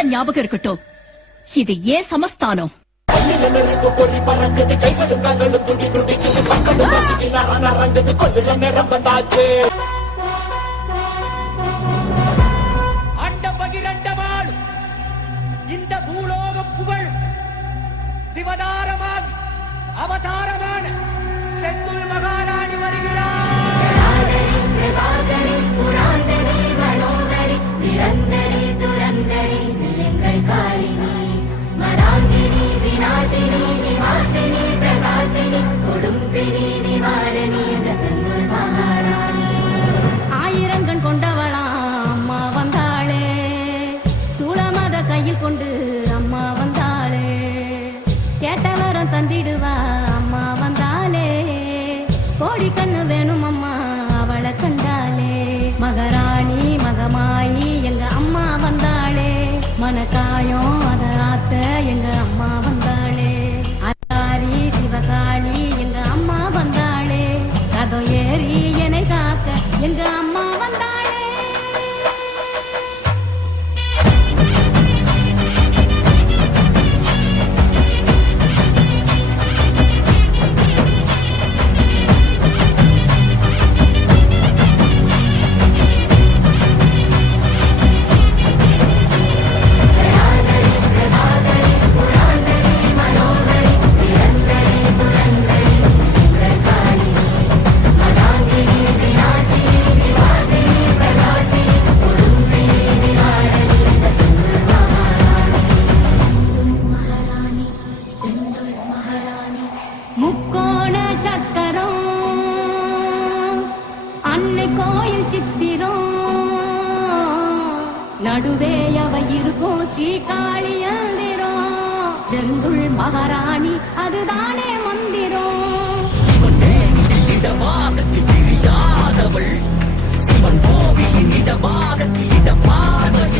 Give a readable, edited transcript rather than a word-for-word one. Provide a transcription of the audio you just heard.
நல்லா ஞாபகம் இருக்கட்டும், இது ஏன் சமஸ்தானம். இந்த பூலோக புகழ் சிவதாரமாக அவதாரமான செந்துல் மகாராணி வருகிறார். ஆயிரங்கண் கொண்டவளா அம்மா வந்தாளே, சூளமத கையில் கொண்டு அம்மா வந்தாளே, கேட்டவரம் தந்திடுவா அம்மா வந்தாளே, கோடி கண்ணு வேணும் அம்மா அவளை கண்டாலே, மகராணி மகமாயி எங்க அம்மா வந்தாளே, மனக்காயம் அத ஆத்த எங்க அம்மா வந்தாளே, அத்தாரி சிவகாளி எங்க அம்மா வந்தாளே, ரதம் ஏறி என்னை காக்க எங்க அம்மா வந்தாளே. முக்கோண சக்கரம் அன்னை கோயில் சித்திரம், நடுவே அவ இருக்கும் ஸ்ரீகாளி யந்திரம், செந்துள் மகாராணி அதுதானே மந்திரம். சிவன் கோவிலின் இடமாக இடமாதல்